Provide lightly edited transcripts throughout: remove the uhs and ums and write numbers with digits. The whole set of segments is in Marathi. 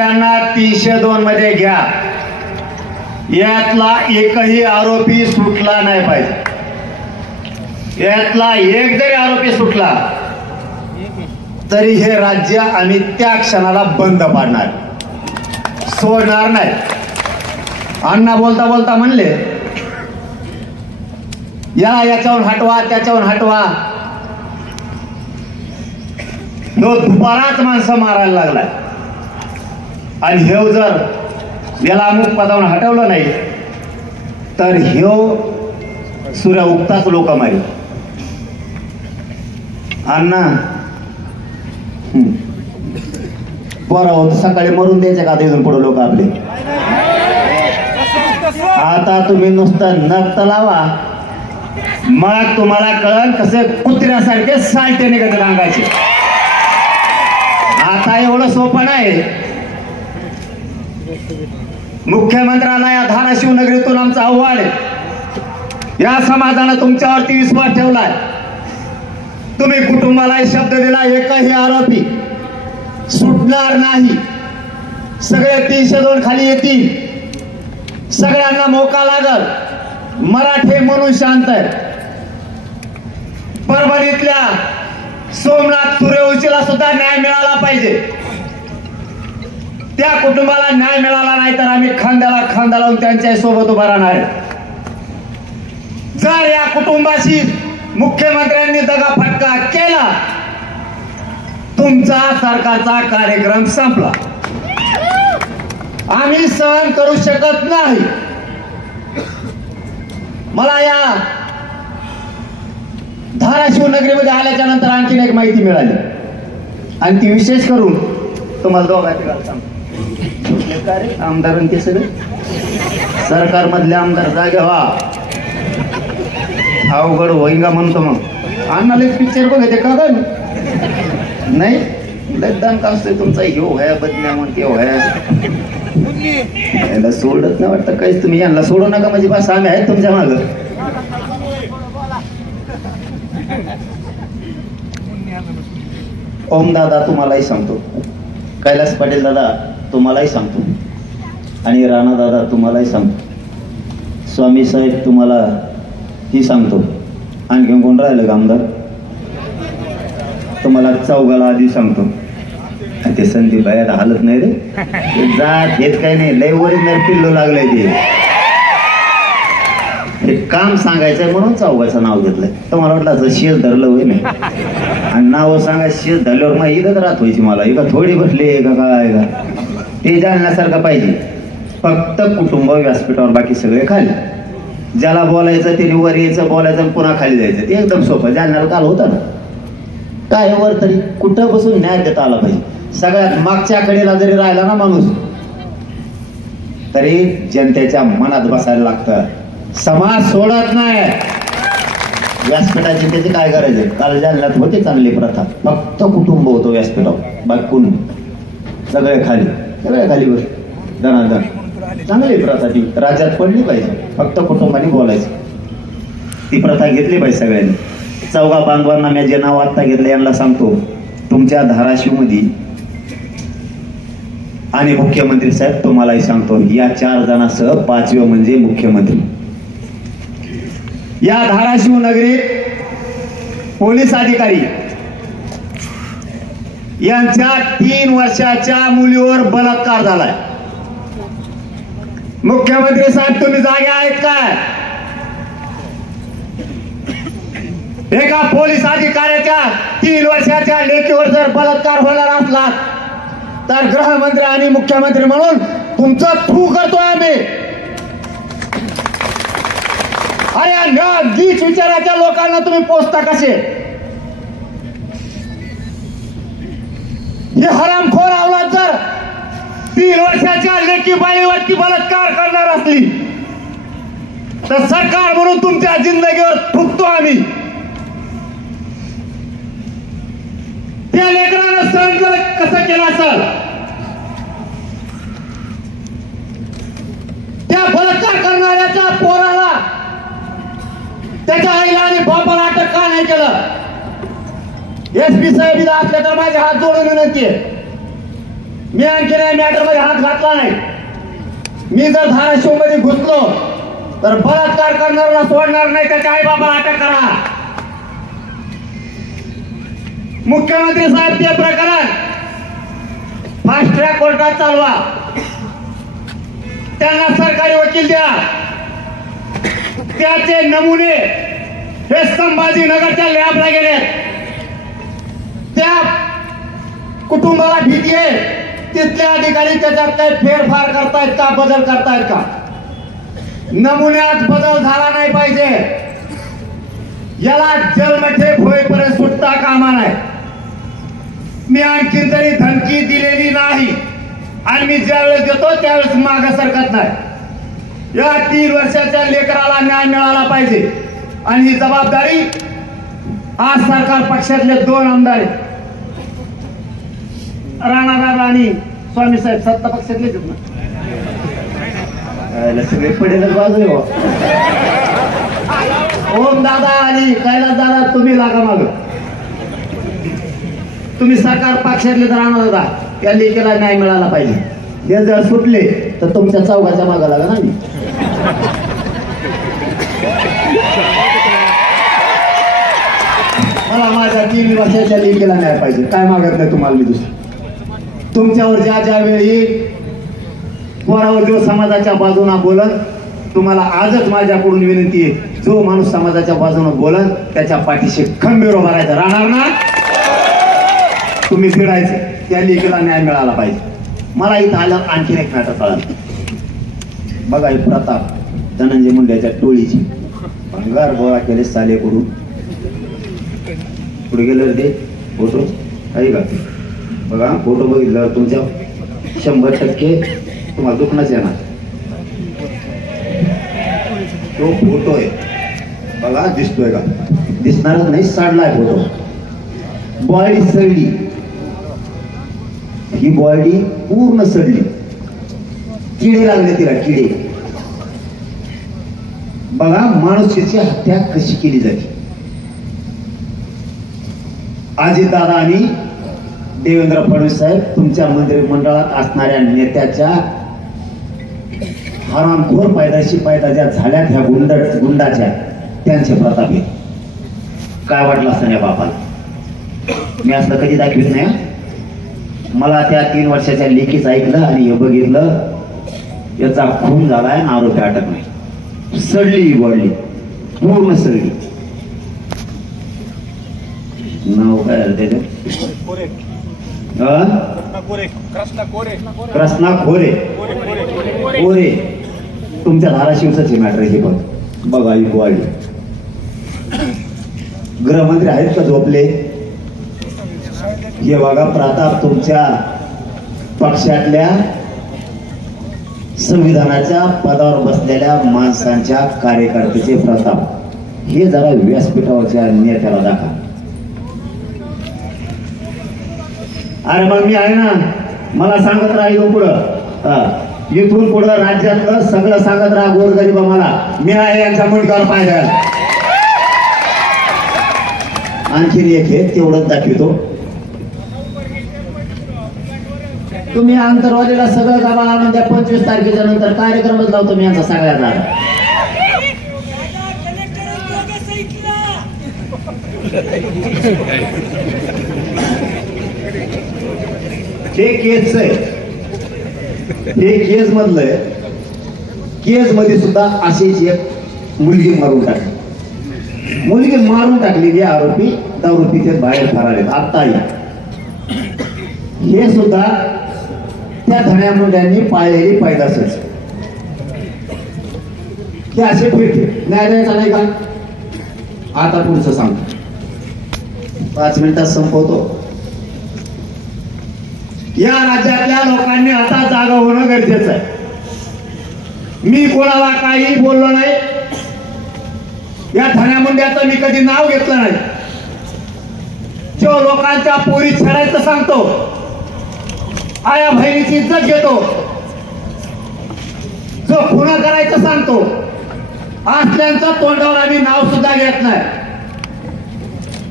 सगळ्यांना 302 मध्ये घ्या. यातला एकही आरोपी सुटला नाही पाहिजे. यातला एक जरी आरोपी सुटला तरी हे राज्य आम्ही त्या क्षणाला बंद पाडणार, सोडणार नाही. अण्णा बोलता बोलता म्हणले याच्यावरून हटवा त्याच्यावरून हटवा. ह्यो दुपाराच माणसं मारायला लागलाय आणि ह्यो जर याला अमुक पदावरून हटवलं नाही तर ह्यो सूर्य उगताच लोक मारी. अण्णा बरं सकाळी मरून द्यायचे का इथून पुढे लोक आपले. आता तुम्ही नुसतं नक्त लावा मग तुम्हाला कळलं कसे कुत्र्यासारखे सालटे निघत रांगायचे. आता एवढं सोपं नाही. मुख्यमंत्र्यांना या धाराशिव नगरीतून आमचा आव्हान आहे. या समाजानं तुमच्यावरती विश्वास ठेवलाय. तुम्ही कुटुंबाला शब्द दिला एकही आरोपी सुटणार नाही. सगळे 302 खाली येतील. सगळ्यांना मोका लागल. मराठे म्हणून शांत आहे. परभणीतल्या सोमनाथ सूर्यवंशीला सुद्धा न्याय मिळाला पाहिजे. त्या कुटुंबाला न्याय मिळाला नाही तर आम्ही खांद्याला खांदा लावून त्यांच्या सोबत उभा राहणार आहे. जर या कुटुंबाशी मुख्यमंत्र्यांनी दगाफटका केला तुमचा सरकारचा कार्यक्रम संपला. आम्ही सहन करू शकत नाही. मला या धाराशिव नगरीमध्ये आल्याच्या नंतर आणखीन एक माहिती मिळाली आणि ती विशेष करून तुम्हाला दोघांची सांगतो. आमदार ते सगळे सरकार मधले आमदार जागे व्हा अवघड होईंगा म्हणतो. मग अण्णाला पिक्चर बघायचे का काय नाही लग्न का असतोय तुमचा ह्यो व्हाया बदल्या म्हणते व्हाया याला सोडत नाही वाटतं काहीच. तुम्ही यांना सोडू नका म्हणजे बस आम्ही आहेत तुमच्या माग. ओम दादा तुम्हालाही सांगतो, कैलास पाटील दादा तुम्हालाही सांगतो आणि राणा दादा तुम्हालाही सांगतो, स्वामी साहेब तुम्हाला ही सांगतो. आणखी कोण राहिलं का आमदार तुम्हाला चौघाला आधी सांगतो. आणि ते संदीप भाई आता हालत नाही रे जात हेच काही नाही लय ओरिजिनल पिल्लो लागलंय ते काम सांगायचंय म्हणून चौघाचं नाव घेतलंय. तुम्हाला वाटलं असं शेज धरलं होय नाही आणि नाव सांगायचं शेज धरल्यावर मग इथंच राहत व्हायची मला एका थोडी बसली का काय का ते जाणण्यासारखं पाहिजे. फक्त कुटुंब व्यासपीठावर बाकी सगळे खाली. ज्याला बोलायचं त्याने वर यायचं बोलायचं पुन्हा खाली जायचं ते एकदम सोपं. जालन्याला काल होता ना काय वर तरी कुठं बसून न्याय देता आला पाहिजे. सगळ्यात मागच्या कडेला जरी राहिला ना माणूस तरी जनतेच्या मनात बसायला लागतं. समाज सोडत नाही. व्यासपीठाची त्याची काय गरज आहे. काल जालन्यात होती चांगली प्रथा. फक्त कुटुंब होतं व्यासपीठावर बाकी कोण सगळे खाली बस दणादण. चांगली प्रथा ती राज्यात पडली पाहिजे. फक्त कुटुंबाने बोलायचं ती प्रथा घेतली पाहिजे सगळ्यांनी. चौघा बांधवांना मी जे नाव आत्ता घेतलं यांना सांगतो तुमच्या धाराशिव मध्ये आणि मुख्यमंत्री साहेब तुम्हालाही सांगतो या 4 जणांसह 5वे म्हणजे मुख्यमंत्री. या धाराशिव नगरीत पोलीस अधिकारी यांच्या 3 वर्षाच्या मुलीवर बलात्कार झालाय. मुख्यमंत्री साहेब तुम्ही जागे आहेत काय. एका पोलीस अधिकाऱ्याच्या 3 वर्षाच्या लेकीवर जर बलात्कार होणार असला तर गृहमंत्री आणि मुख्यमंत्री म्हणून तुमचं थू करतोय आम्ही. अरे गीच विचाराच्या लोकांना तुम्ही पोचता कसे. हे हरामखोर अवलाद जर 3 वर्षाच्या लेकी बाळीवरती बलात्कार करणार असली तर सरकार म्हणून तुमच्या जिंदगीवर थुकतो आम्ही. त्या लेकरानं सहन कसं केलं असेल. त्या बलात्कार करणाऱ्याच्या पोराला त्याच्या आईला आणि बापाला अटक का नाही केलं. एसपी साहेब असले तर माझे हात जोडून विनंती आहे. मी आणखी मॅटर मध्ये हात घातला नाही. मी जर धाराशिव मध्ये घुसलो तर बलात्कार करणाऱ्याला सोडणार नाही, त्याच्या आई बाबाला अटक करा. मुख्यमंत्री साहेब ते प्रकरण फास्ट ट्रॅक कोर्टात चालवा. त्यांना सरकारी वकील द्या. त्याचे नमुने हे संभाजीनगरच्या लॅबला गेले. त्या कुटुंबाला भीती आहे. तिथले अधिकारी त्याच्यात काही फेरफार करतायत का, बदल करतायत का? नमुन्यात बदल झाला नाही पाहिजे. याला जन्मठेप होईपर्यंत सुटता कामा नाही. मी आणखी तरी धमकी दिलेली नाही आणि मी ज्यावेळेस देतो त्यावेळेस मागे सरकत नाही. या 3 वर्षाच्या लेकराला न्याय मिळाला पाहिजे आणि ही जबाबदारी आज सरकार पक्षातले 2 आमदार राणादादा आणि स्वामी साहेब सत्ता पक्षातलेच ना, सगळे पडेलच बाजू. ओम दादा आणि कैलास दादा तुम्ही लागा माग. तुम्ही सरकार पक्षातले राणादादा या लेकीला न्याय मिळाला पाहिजे. हे जर सुटले तर तुमच्या चौघाच्या मागा लागा ना. मी मला माझ्या 3 वर्षाच्या लेकीला न्याय पाहिजे. काय मागत नाही तुम्हाला मी दुसरं. तुमच्यावर ज्या ज्या वेळी पोरावर जो समाजाच्या बाजूने बोलत, तुम्हाला आजच माझ्याकडून विनंती आहे, जो माणूस समाजाच्या बाजूने बोलत त्याच्या पाठीशी खंबीर उभा राहायचं. राहणार ना तुम्ही फिरायचं. त्या लेकीला न्याय मिळाला पाहिजे. मला इथं आलं आणखीन एक मॅटर कळलं. बघा ही प्रताप धनंजय मुंड्याच्या टोळीची भंगार गोळा केले साले करून. पुढे गेलं ते फोटो काही का बघा. फोटो बघितल्यावर तुमच्या 100% तुम्हाला दुखणंच येणार. तो फोटो आहे बघा, दिसतोय का? दिसणारच नाही, साडलाय फोटो. बॉडी सडली, ही बॉडी पूर्ण सडली. किडे लागले तिला, किडे. बघा माणुसकीची हत्या कशी केली जाते. अजितदादा आणि देवेंद्र फडणवीस साहेब तुमच्या मंत्रिमंडळात असणाऱ्या नेत्याच्या हरामखोर पैदाशी पैदा ज्या झाल्या ह्या गुंडाच्या, त्यांचे प्रताप आहे. काय वाटलं असतं या बापाला? मी असलं कधी दाखवित नाही. मला त्या 3 वर्षाच्या लेखीच ऐकलं आणि हे बघितलं, याचा खून झालाय आणि आरोपी अटक नाही. सडली ही बॉडी, पूर्ण सडली. नाव काय त्याचं? कृष्णा खोरे. खोरे तुमच्या धाराशिवच मॅटर हे. बघ बघा ही बॉडी. गृहमंत्री आहेत का झोपले? हे बघा प्रताप तुमच्या पक्षातल्या संविधानाच्या पदावर बसलेल्या माणसांच्या कार्यकर्त्याचे प्रताप. हे जरा व्यासपीठावरच्या नेत्याला दाखवा. अरे मग मी आहे ना, मला सांगत राहिलो पुढं. इथून पुढं राज्यातलं सगळं सांगत राहा गोरगरीब. मला मी आहे यांच्या मुंडक्यावर पाहिजे. आणखीन एक हे तेवढंच दाखवतो. तुम्ही आंतरवालीला सगळं गावा आणून द्या. 25 तारखेच्या नंतर कार्यक्रमच लावतो मी यांचा सगळ्याचा. हे केस आहे, हे केस मधलं आहे. केस मध्ये सुद्धा अशीच एक मुलगी मारून टाकली. मुलगी मारून टाकलेली आरोपी दारू पिते बाहेर फरार आहेत. आता हे सुद्धा त्या धण्या मुंड्यांनी पाळलेली पैदासच. हे असे फिरते. न्यायालयाचा नाही का? आता पुढचं सांगतो. 5 मिनिटात संपवतो. या राज्यातल्या लोकांनी आता जागा होणं गरजेचं आहे. मी कोणाला काही बोललो नाही. या धण्या मुंड्याचं मी कधी नाव घेतलं नाही. जो लोकांच्या पोरी छेडायचं सांगतो, आया बहिणीची इज्जत घेतो, जो खुना करायचं सांगतो, असल्यांचं तोंडावर आम्ही नाव सुद्धा घेत नाही.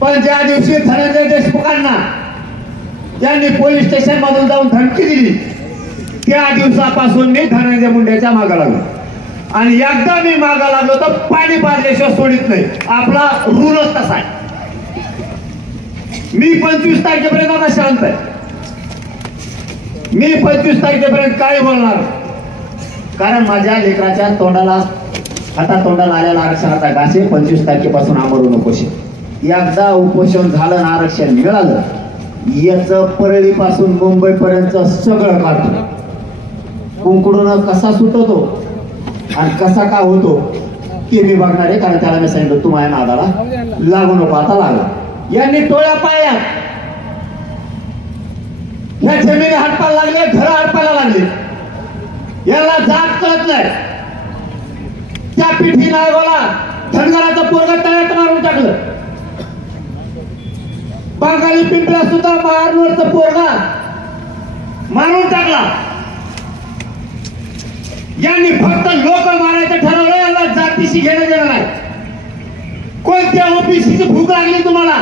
पण ज्या दिवशी धनंजय देशमुखांना त्यांनी पोलीस स्टेशन मधून जाऊन धमकी दिली. त्या दिवसापासून मी धनंजय मुंडेच्या मागा लागलो आणि एकदा मी मागा लागलो तर पाणी पाजल्याशिवाय सोडित नाही. आपला रूलच तसा आहे. मी 25 तारखेपर्यंत आता शांत आहे. मी 25 तारखेपर्यंत काय बोलणार, कारण माझ्या लेकराच्या तोंडाला तोंडाला आलेला आरक्षणाचा घासे 25 तारखेपासून आमरून उपोषण. एकदा उपोषण झालं ना आरक्षण मिळालं याच परळीपासून मुंबईपर्यंत सगळं काढतो. कुंकुडून कसा सुटतो आणि कसा का होतो ते मी बघणार आहे. कारण त्याला मी सांगितलं तू माझ्या नादाला लागू नको. आता लागला यांनी टोळ्या पाळल्या. ह्या जमिनी हडपायला लागले, घर हडपायला लागले. याला जात कळत नाही. त्या पिठी नायगावला धनगराचं पोरग तळ्यात मारून टाकलं. बांगाली पिंपळा सुद्धा महारवरचं पोरगा मारून टाकला. यांनी फक्त लोक मारायचं ठरवलं. याला जातीशी घेणं देणं नाही. कोणत्या ओबीसीची भूक लागली तुम्हाला?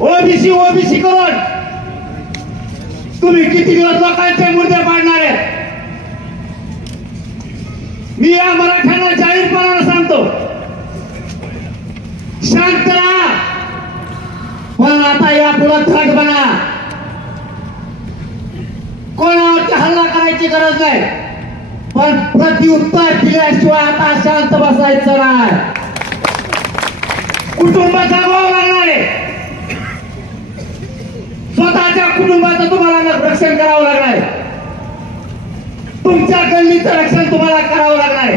ओबीसी करून तुम्ही किती दिवस लोकांचे मुर्दे पाडणार आहेत? मी या मराठ्यांना जाहीरपणाने सांगतो, शांत राहा. पण आता या पुढे थट बना. कोणावरती हल्ला करायची गरज नाही, पण प्रत्युत्तर दिल्याशिवाय आता शांत बसायचं नाही. कुटुंब जगावं लागणार आहे. स्वतःच्या कुटुंबाचं तुम्हाला रक्षण करावं लागणार आहे. तुमच्या गल्लीचं रक्षण तुम्हाला करावं लागणार आहे.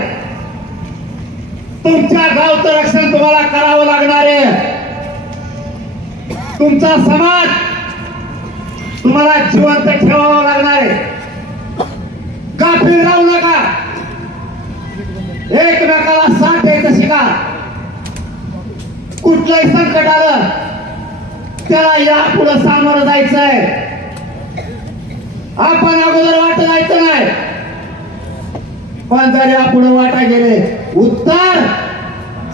तुमच्या गावचं रक्षण तुम्हाला करावं लागणार आहे. तुमचा समाज तुम्हाला जिवंत ठेवावा लागणार आहे. गाफील राहू नका. एकमेकाला साथ द्यायचं शिका. कुठलंही संकट आलं त्याला यापुढे सामोरं जायचंय. आपण अगोदर वाट जायचं नाही, पण जर यापुढे वाटा गेले उत्तर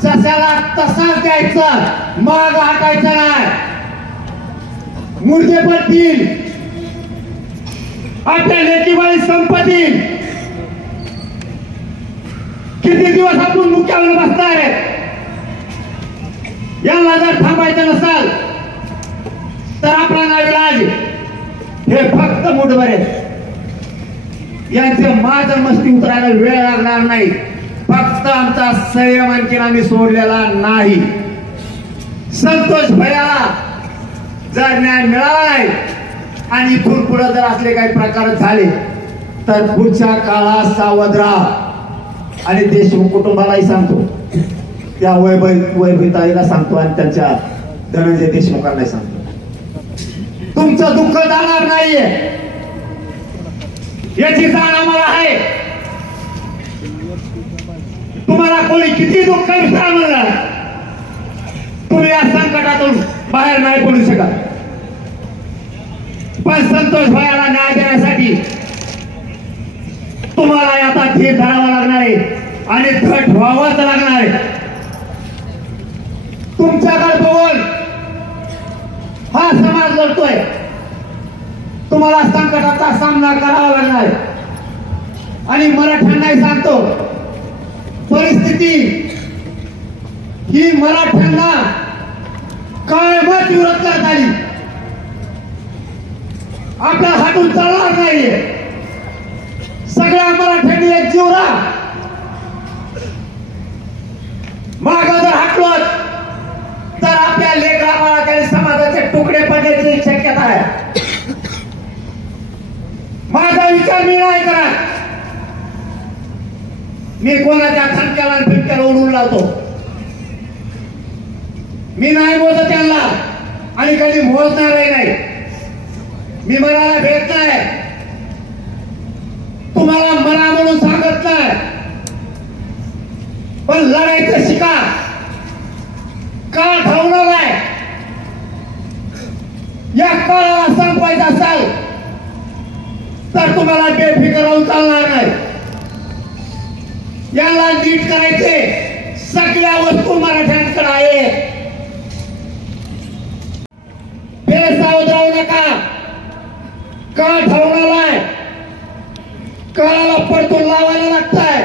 जशाला तसाच द्यायचं, माग हटायचं नाही. मुर्दे पडतील, आपल्या लेकीवाळी संपत्ती. किती दिवस आपण मुक्यावर बसणार आहे? यांना जर थांबायचं नसाल तर आपला नाविलाज हे फक्त मुठभर आहे. यांचे माझ मस्ती उतरायला वेळ लागणार नाही. फक्त आमचा संयम आणखीन आम्ही सोडलेला नाही. संतोष भैयाला जर न्याय मिळाला नाही आणि इथून पुढे जर असले काही प्रकार झाले तर पुढच्या काळात सावध राहा. आणि देशमुख कुटुंबालाही सांगतो, त्या वैभवीताईला सांगतो आणि त्यांच्या धनंजय देशमुखांनाही सांगतो, तुमचं दुःख जाणार नाहीये याची जाण आम्हाला आहे. तुम्हाला कोणी किती दुःख विसरा म्हणलं, तुम्ही या संकटातून बाहेर नाही पडू शकत. पण संतोष भैयाला न्याय देण्यासाठी तुम्हाला आता धीर धरावा लागणार आहे आणि थट व्हावंच लागणार आहे. तुमच्याकडे बघून हा समाज लढतोय. तुम्हाला संकटाचा सामना करावा लागणार आहे. आणि मराठ्यांनाही सांगतो, परिस्थिती ही मराठ्यांना कायमच विरोध करत आली. आपल्या हातून चालणार नाहीये. सगळ्या मराठ्यांनी एक जीव राहा. माग जर हटलोत तर आपल्या लेकराला काही समाजाचे तुकडे पडण्याची शक्यता आहे. माझा विचार मी नाही करत. मी कोणाच्या थमक्याला आणि फिटक्याला उडून लावतो. मी नाही मोजत त्यांना आणि कधी मोजणारही नाही. मी मनाला भेट नाही. तुम्हाला मना म्हणून सांगत नाही, पण लढायचं शिका. काळ धावणार आहे. या काळाला संपवायचं असाल तर तुम्हाला बेफिकर राहून चालणार नाही. याला नीट करायचे सगळ्या वस्तू मराठ्यांकडे आहे. बेसावध काळ ठरवणारा काळाला पडतून लावायला लागताय.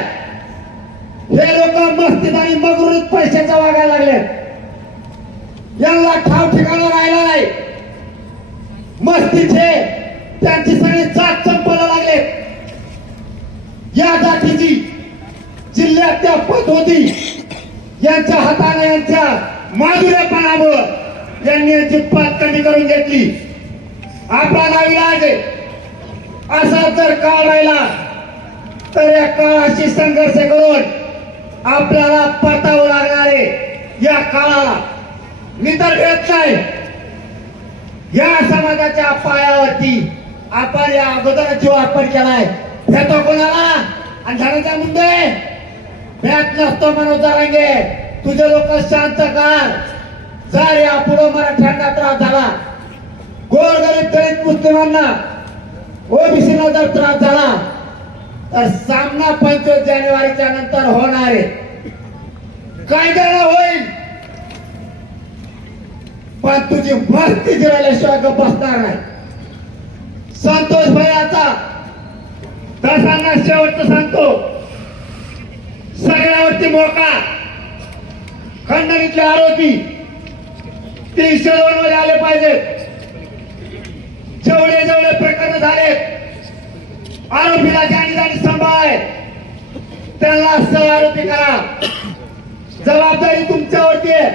हे लोक मस्तीत आणि मगरुरीत पैशाचा वागायला लागले. यांना ठाव ठिकाणं राहिला नाही. मस्तीचे त्यांची सगळी जात संपायला लागले. या जातीची जिल्ह्यात त्या पत होती. यांच्या हाताने यांच्या माधुर्यपणामुळे यांनी यांची पत कमी करून घेतली. आपला नाविलाज आहे. असा जर काळ राहिला तर या काळाशी संघर्ष करून आपल्याला परतावं लागणार आहे. या काळाला मी तर भेट नाही. या समाजाच्या पायावरती आपण या अगोदर जीव अर्पण केलाय. भेटो कोणाला आणि झाडाच्या मुंडे भेट नसतो मनोज जरांगे. तुझे लोक शांत कर. जर या पुढे मराठ्यांना त्रास झाला, गोरगरीब दलित मुस्लिमांना ओबीसीला जर त्रास झाला तर सामना 25 जानेवारीच्या नंतर होणार आहे. कायद्याला होईल पण तुझी मस्ती जिरवल्याशिवाय गप्प बसणार नाही. संतोष भैयाचा दासांना शेवटचं सांगतो. सगळ्यावरती मोका खंडणीतले आरोपी 302 मध्ये आले पाहिजेत. जेवढे प्रकरण झाले आरोपीला जाणी सांभाळ त्यांना सह आरोपी करा. जबाबदारी तुमच्यावरती आहे.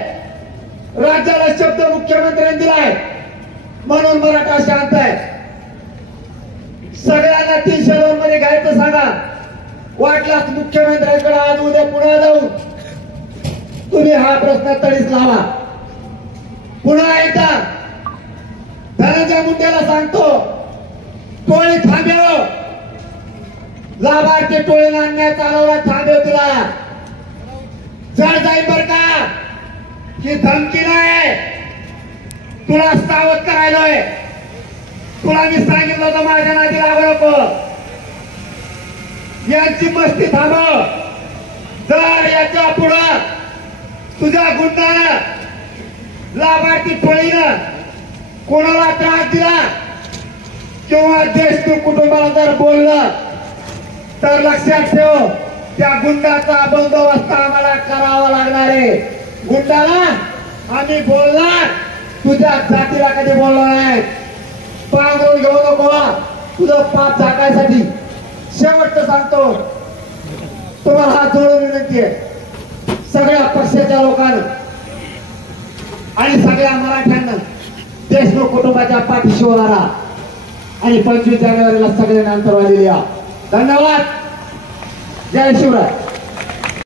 राज्याला शब्द मुख्यमंत्र्यांनी दिलाय म्हणून मराठा शांत आहे. सगळ्यांना 302 मध्ये घ्यायचं सांगा. वाटलाच मुख्यमंत्र्यांकडे आज उद्या पुन्हा जाऊन तुम्ही हा प्रश्न तडीस लावा. पुन्हा एकदा धनंजय मुंडेला सांगतो, टोळी थांबव. लाभार्थी टोळीने अन्याय चालवला, थांबव. तुला जड जाईल बर का. ही धमकी नाही. तुला सावध करायलोय. तुला मी सांगितलं होतं माझ्या नादी लागू नको. यांची मस्ती थांबव. जर याच्या पुढं तुझ्या गुंडानं लाभार्थी टोळीनं कोणाला त्रास दिला किंवा देशमुख कुटुंबाला जर बोललं तर लक्षात ठेव, त्या गुंडाचा बंदोबस्त आम्हाला करावा लागणार आहे. गुंडाला आम्ही बोलणार, तुझ्या जातीला कधी बोललो नाही. पांघरून घेऊ नको तुझं पाप झाकायसाठी. शेवटचं सांगतो, तुम्हाला हात जोडून विनंती आहे सगळ्या पक्षाच्या लोकांना आणि सगळ्या मराठ्यांना देशमुख कुटुंबाच्या पाठीशी होणारा आणि 25 जानेवारीला सगळ्यांना अंतरवाली या. धन्यवाद. जय शिवराय.